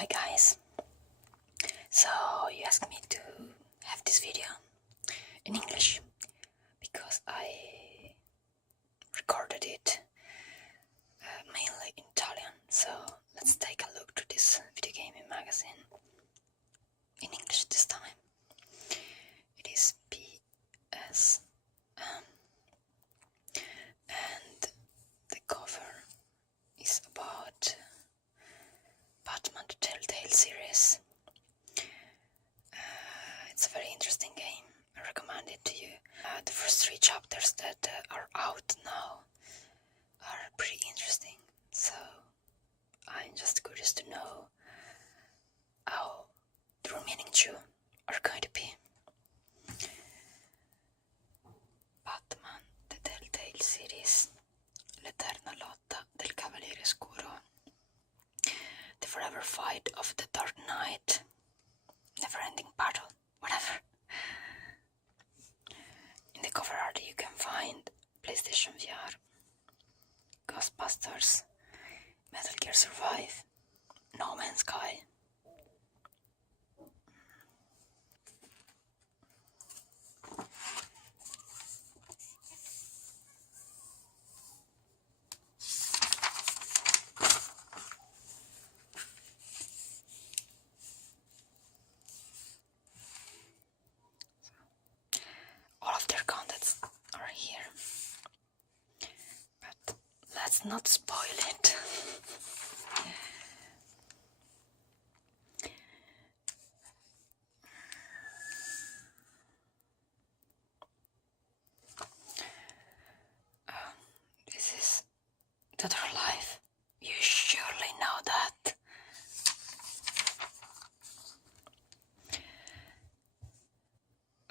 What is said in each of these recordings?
Hi guys, so you asked me to have this video in English because I recorded it mainly in Italian, so let's take a look to this video gaming magazine in English this time. It is PSM and the cover is about Batman the Telltale series. It's a very interesting game. I recommend it to you. The first 3 chapters that are out now are pretty interesting, so I'm just curious to know how the remaining 2 are going to be. Batman The Telltale Series, l'eterna lotta del Cavaliere Oscuro, the forever fight of the Dark Knight, never-ending battle, whatever. In the cover art you can find PlayStation VR, Ghostbusters, Metal Gear Survive, No Man's Sky. All of their contents are here, but let's not spoil it. This is Dead or Alive. You surely know that.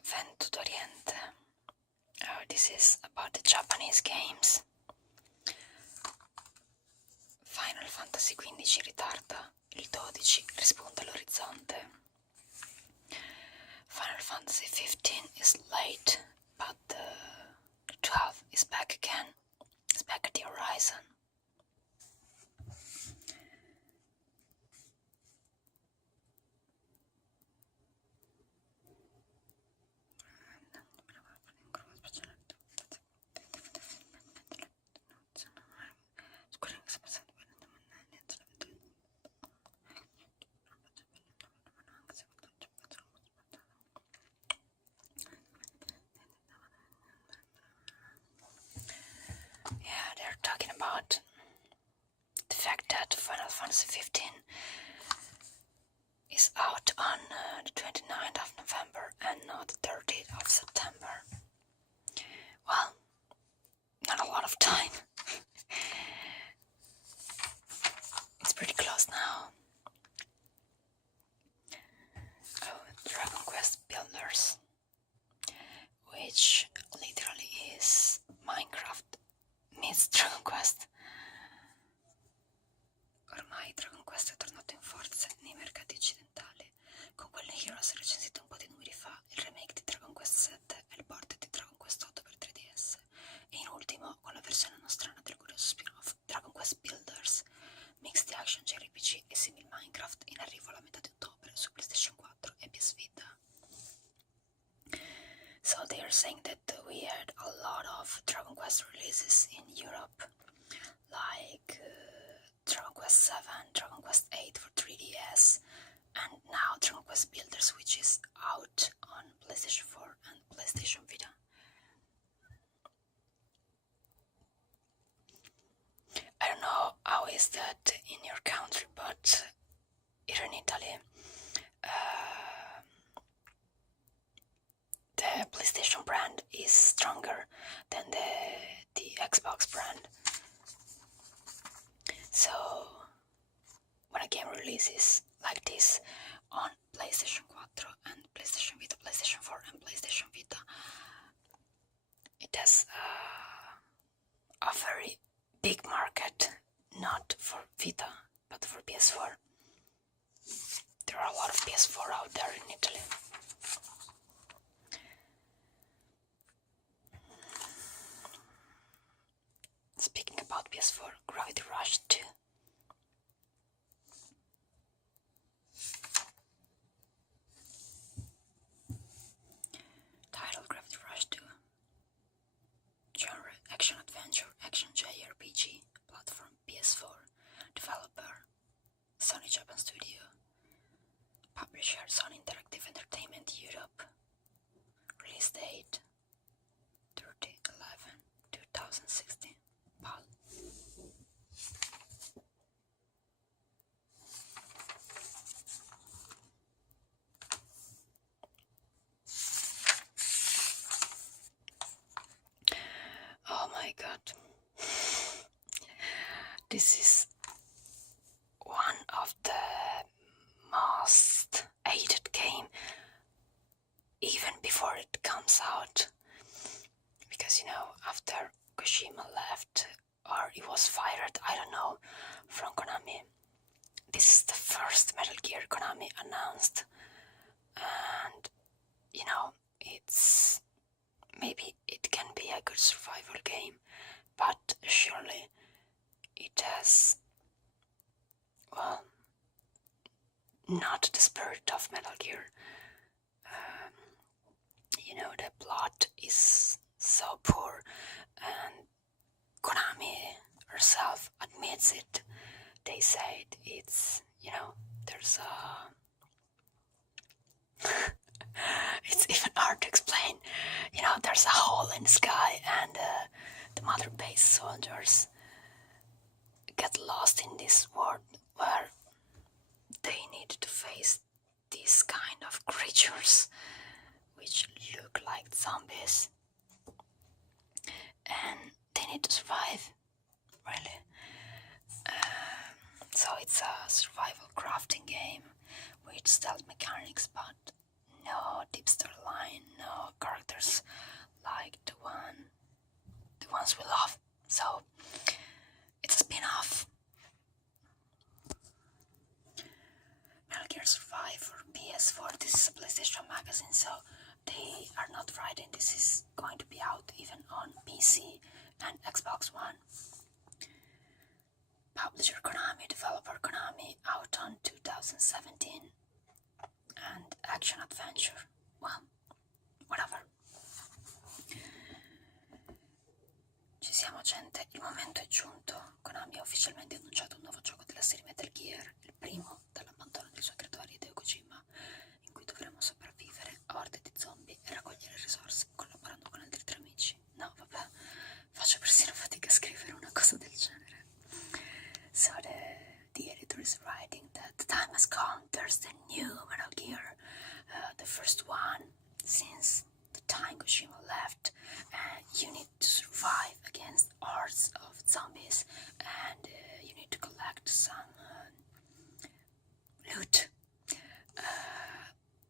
Vento d'Oriente. Oh, this is about the Japanese games. Final Fantasy XV ritarda, il 12 rispunta all'orizzonte. Final Fantasy XV is late, but the 12 is back again. It's back at the horizon. Yeah, they're talking about the fact that Final Fantasy XV is out on the 29th of November and not the 30th of September. Well, not a lot of time. It's pretty close now. Oh, Dragon Quest Builders, which literally is Minecraft meets Dragon Quest. Ormai Dragon Quest è tornato in forza nei mercati occidentali, con quelle Heroes recensite un po' di numeri fa, il remake di Dragon Quest 7 e il port di Dragon Quest 8 per 3DS, e in ultimo con la versione nostrana del curioso spin-off Dragon Quest Builders, mixed action JRPG e simil Minecraft, in arrivo alla metà di ottobre su PlayStation 4 e PS Vita. So they are saying that we had a lot of Dragon Quest releases in Europe, like Dragon Quest 7, Dragon Quest 8 for 3DS, and now Dragon Quest Builders, which is out on PlayStation 4 and PlayStation Vita. I don't know how is that in your country, but here in Italy, the PlayStation brand is stronger than the Xbox brand. So when a game releases like this on PlayStation 4 and PlayStation Vita, PlayStation 4 and PlayStation Vita, it has a very big market, not for Vita, but for PS4. There are a lot of PS4 out there in Italy. Speaking about PS4, Gravity Rush 2. action JRPG, platform PS4, developer Sony Japan Studio, publisher Sony Interactive Entertainment Europe, release date 30/11/2016. PAL. Oh my god. This is one of the most hated game even before it comes out. Because after Kojima left, or he was fired, I don't know, from Konami, this is the first Metal Gear Konami announced. And it's maybe it can be a good survival game, but surely it has, well, not the spirit of Metal Gear. The plot is so poor, and Konami herself admits it. They said it's, there's a it's even hard to explain. There's a hole in the sky, and the mother base soldiers get lost in this world where they need to face these kind of creatures which look like zombies, and they need to survive, really. So it's a survival crafting game with stealth mechanics, but no deep storyline, no characters like the ones we love. So it's a spin-off. Metal Gear Survive for PS4. This is a PlayStation magazine, so they are not writing this is going to be out even on PC and Xbox One. Publisher Konami, developer Konami, out on 2017. And action adventure, well, whatever. Ci siamo, gente, il momento è giunto. Konami ha ufficialmente annunciato un nuovo gioco della serie Metal Gear, il primo dall'abbandono dei suoi creatori Hideo Kojima, in cui dovremo sopravvivere a orde di zombie e raccogliere risorse collaborando con altri 3 amici. No, vabbè, faccio persino fatica a scrivere una cosa del genere. So the editor is writing that the time has come. There's the new Metal Gear, the first one since the time Kojima left, and you need to survive against hordes of zombies, and you need to collect some loot,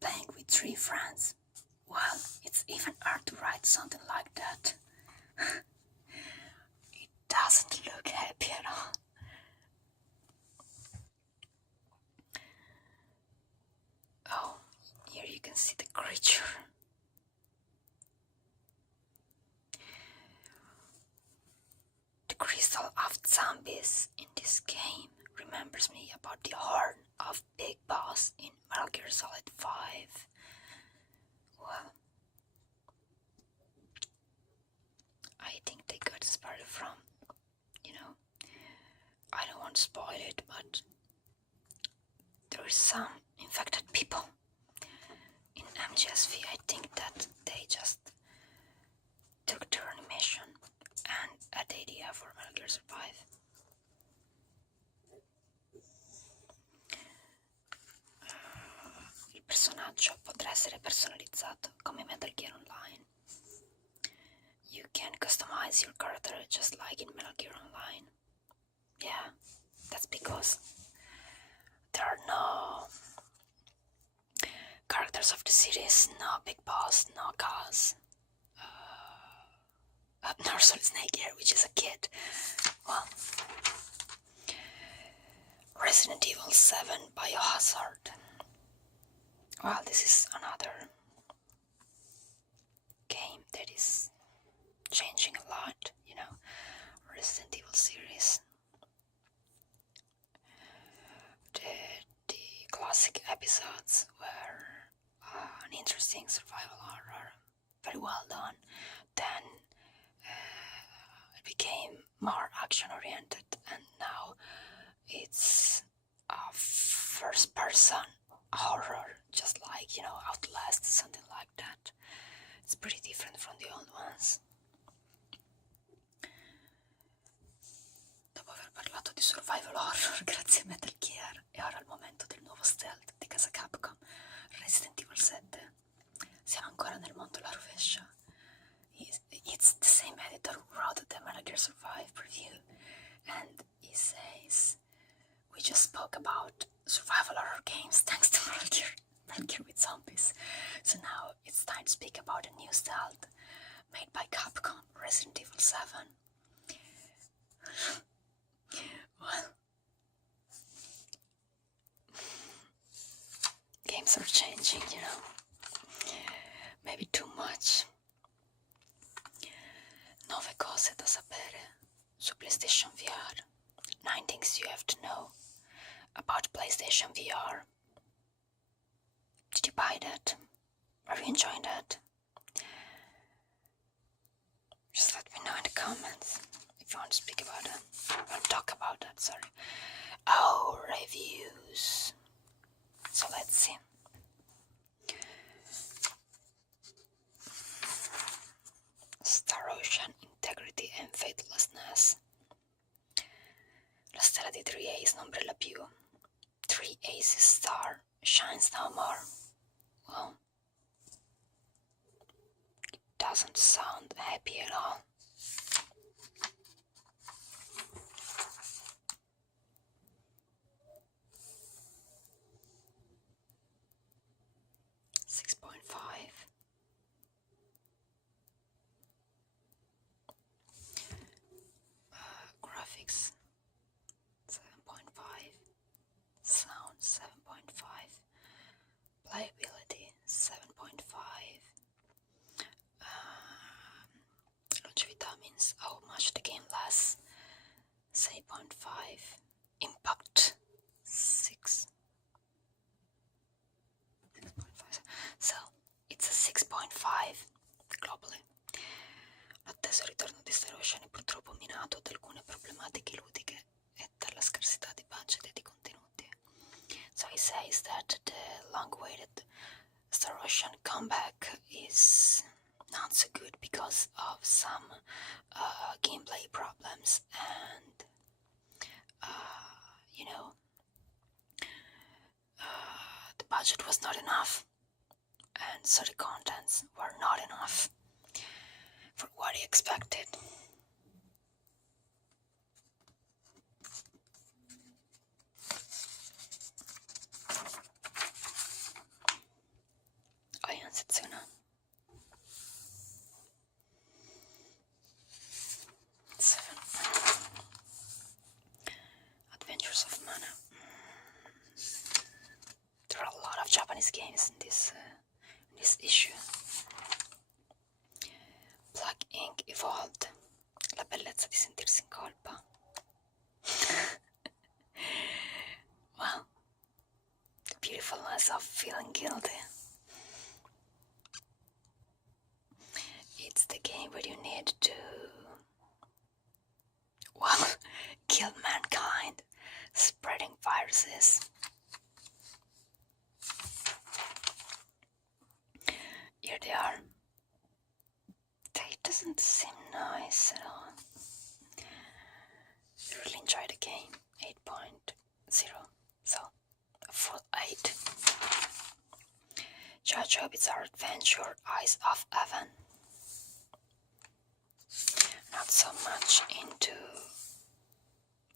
playing with 3 friends. Well, it's even hard to write something like that. It doesn't look happy at all. Oh, here you can see the creature. The crystal of zombies in this game remembers me about the horn of Big Boss in Metal Gear Solid 5. Well, I think they got inspired from, I don't want to spoil it, but there is some infected people in MGSV. I think that they just took their animation and had the idea for Metal Gear Survive. Il personaggio potrà essere personalizzato come Metal Gear Online. You can customize your character just like in Metal Gear Online. Yeah, that's because there are no characters of the series, no Big Boss, no Kaz, nor Solid Snake here, which is a kid. Well, Resident Evil 7 Biohazard. Well, this is another game that is changing a lot, Resident Evil series. The classic episodes were an interesting survival horror, very well done. Then it became more action-oriented, and now it's a first-person horror, just like, you know, Outlast, something like that. It's pretty different from the old ones. Dopo aver parlato di survival horror grazie a Metal Gear, è ora il momento del nuovo stealth di casa Capcom, Resident Evil 7. Siamo ancora nel mondo alla rovescia. It's the same editor who wrote the Metal Gear Survive preview, and he says, "We just spoke about survival horror games thanks to Metal Gear with zombies. So now it's time to speak about a new stealth made by Capcom, Resident Evil 7. Well, games are changing, you know. Maybe too much. 9 cose da sapere su PlayStation VR. 9 things you have to know about PlayStation VR. Did you buy that? Are you enjoying that? Just let me know in the comments if you want to speak about that. Or talk about that, sorry. Oh, reviews. So let's see. Star Ocean, Integrity and Faithlessness. La stella di 3 Ace non brilla più. 3 Aces star shines no more. Well, it doesn't sound happy at all. Graphics 7.5, sound 7.5, playability 7.5, longevità means how much the game lasts 7.5, impact 6. 6.5. So it's a 6.5 globally. L'atteso ritorno di Star Ocean è purtroppo minato da alcune problematiche ludiche e dalla scarsità di budget e di contenuti. So he says that the long-awaited Star Ocean comeback is not so good because of some gameplay problems and you know, the budget was not enough, and so the contents were not enough for what he expected. Ayan Setsuna. 7. Adventures of Mana. There are a lot of Japanese games in this issue. Black Ink Evolved. La bellezza di sentirsi in colpa. Well, the beautifulness of feeling guilty. It's the game where you need to, well, kill mankind, spreading viruses. Here they are. They doesn't seem nice at all. I really enjoy the game. 8.0, so a full 8. JoJo Bizarre Adventure Eyes of Heaven. Not so much into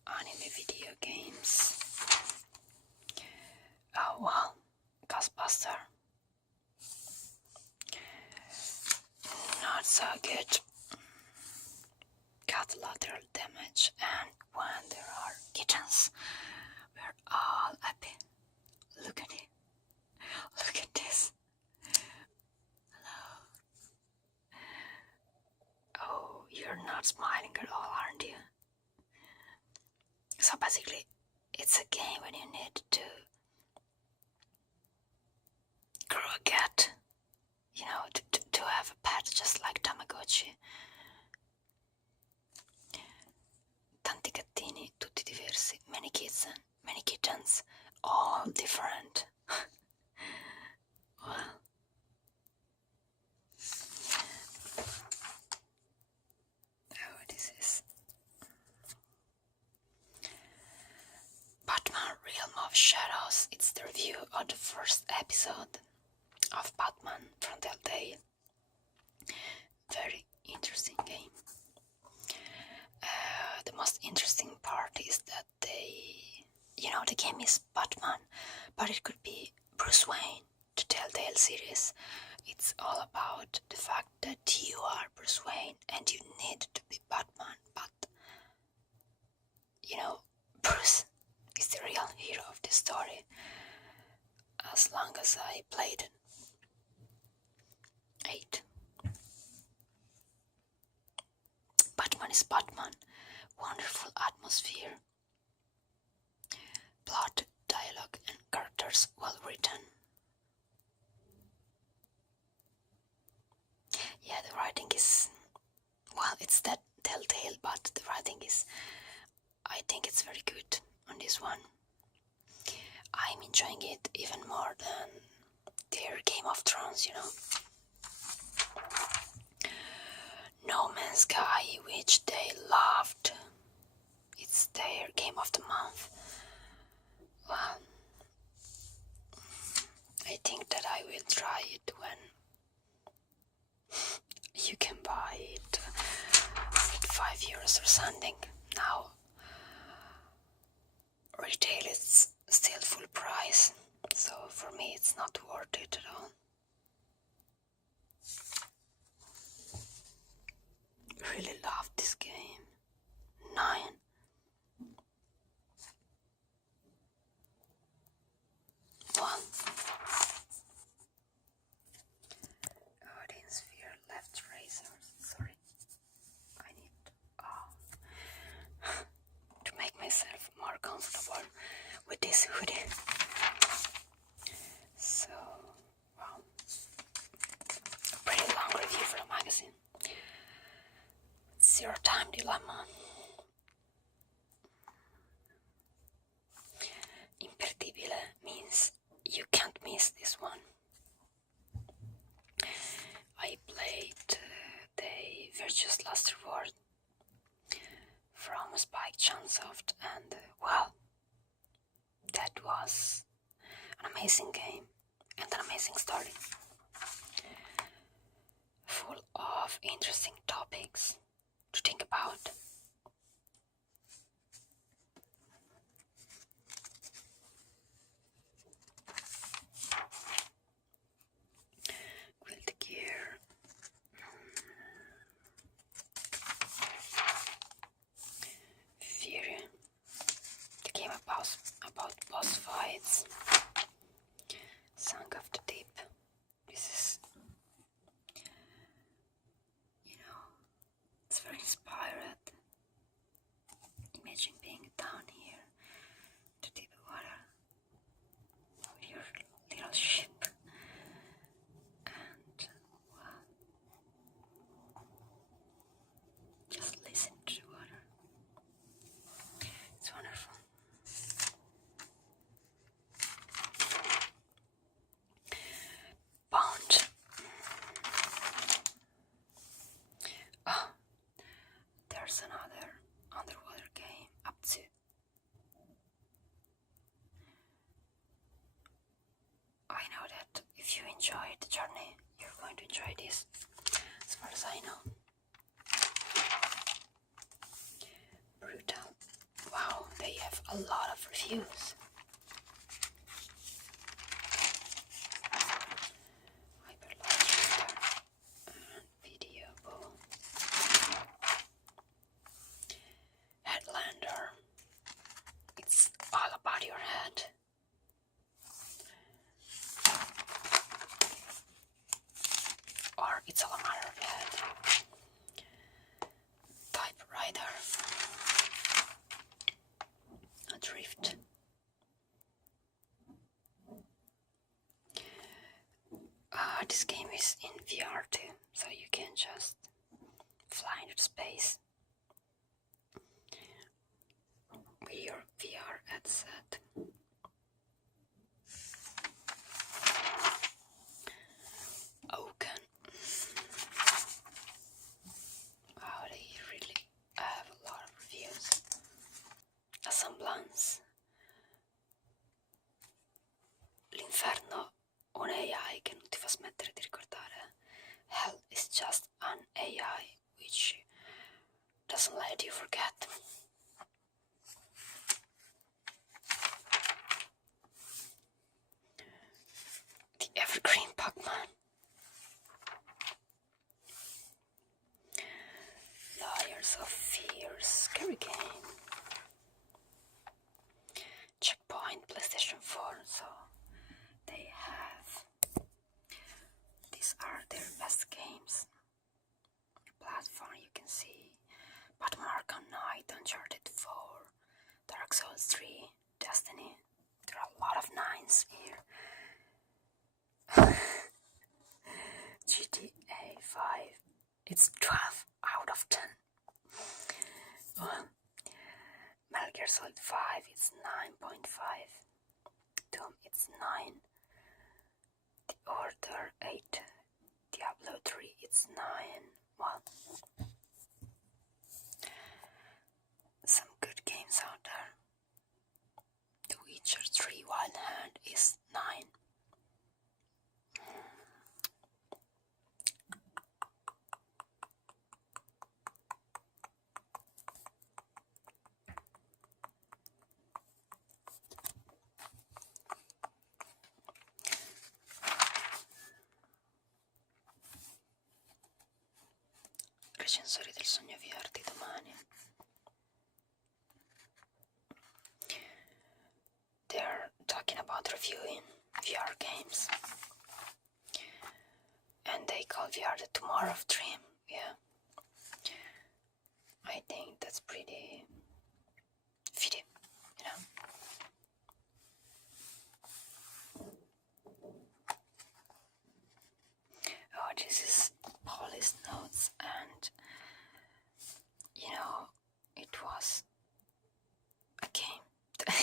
anime video games. Oh well, Ghostbuster. Not so good. Collateral damage, and when there are kittens, we're all happy. Look at it. Look at this. Hello. Oh, you're not smiling at all, aren't you? So basically, it's a game when you need to grow a cat. You know, to have a pet just like Tamagotchi. many kids and many kittens, all different. Well, oh, this is Batman Realm of Shadows. It's the review of the first episode of Batman from Telltale. Very interesting game. The most interesting part is that the game is Batman, but it could be Bruce Wayne. The Telltale series, it's all about the fact that you are Bruce Wayne and you need to be Batman, but Bruce is the real hero of the story. As long as I played 8. Batman is Batman. Wonderful atmosphere, plot, dialogue, and characters well written. Yeah, the writing is, it's that Telltale, but the writing is, I think it's very good on this one. I'm enjoying it even more than their Game of Thrones, No Man's Sky, which they loved. It's their game of the month. Well, I think that I will try it when you can buy it at €5 or something. Now, retail is still full price, so for me it's not worth it at all. Really love this game. 9. Odin Sphere left tracers. Sorry. I need to make myself more comfortable with this hoodie. So, a pretty long review for a magazine. Zero Time Dilemma. Imperdibile means you can't miss this one. I played the Virtuous Last Reward from Spike Chunsoft, and that was an amazing game and an amazing story, full of interesting topics to think about. Guilty Gear. Fury. The game about boss fights. Song of the Deep. This is, it's very inspired. Imagine being down here in the deep water with your little ship and just listen to the water. It's wonderful. Bound. Oh, there's another underwater game, Up To. I know that if you enjoy the journey, you're going to enjoy this, as far as I know. Brutal. Wow, they have a lot of reviews. Hyperlight and Video Bowl. Headlander. It's all about your head. Or It's All a Matter of Head. Typewriter. Adrift. This game is in VR too, so you can just fly into space with your VR let you forget. The evergreen Pac-Man. Layers of Fears, scary game. Checkpoint, PlayStation 4, so they have, these are their best games. Platform, you can see Batman Arkham Knight, Uncharted 4, Dark Souls 3, Destiny. There are a lot of 9s here. GTA 5, it's 12 out of 10. Well, Metal Gear Solid 5, it's 9.5. Doom, it's 9. The Order 8. Diablo 3, it's 9. Well, some good games out there. The Witcher 3 Wild Hunt is 9. Recensori del sogno VR di domani. They're talking about reviewing VR games. And they call VR the tomorrow of dream. Yeah. I think that's pretty fitting, you know. Oh, this is Police Notes, and you know, it was a game.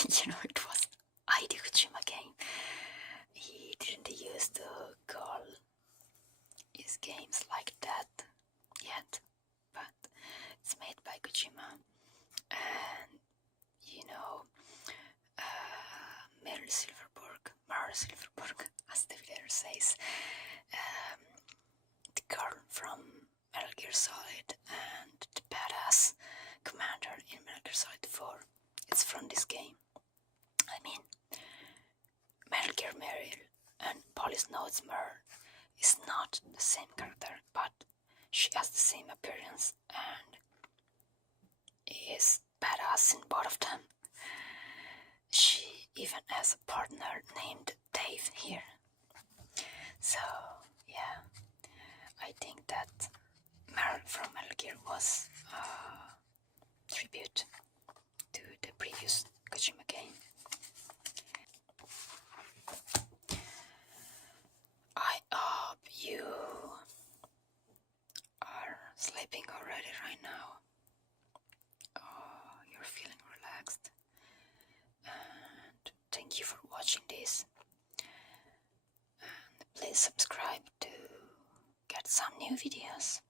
You know, it was Hideo Kojima game. He didn't used to call his games like that yet, but it's made by Kojima, and you know, Meryl Silverberg, as the letter says, the girl from Metal Gear Solid and the badass commander in Metal Gear Solid 4. It's from this game. I mean, Metal Gear Meryl and Police Notes Merle is not the same character, but she has the same appearance and is badass in both of them. She even has a partner named Dave here. So, yeah, I think that Meryl from Metal Gear was a tribute to the previous Kojima game. I hope you are sleeping already right now. Oh, you're feeling relaxed. And thank you for watching this. And please subscribe to get some new videos.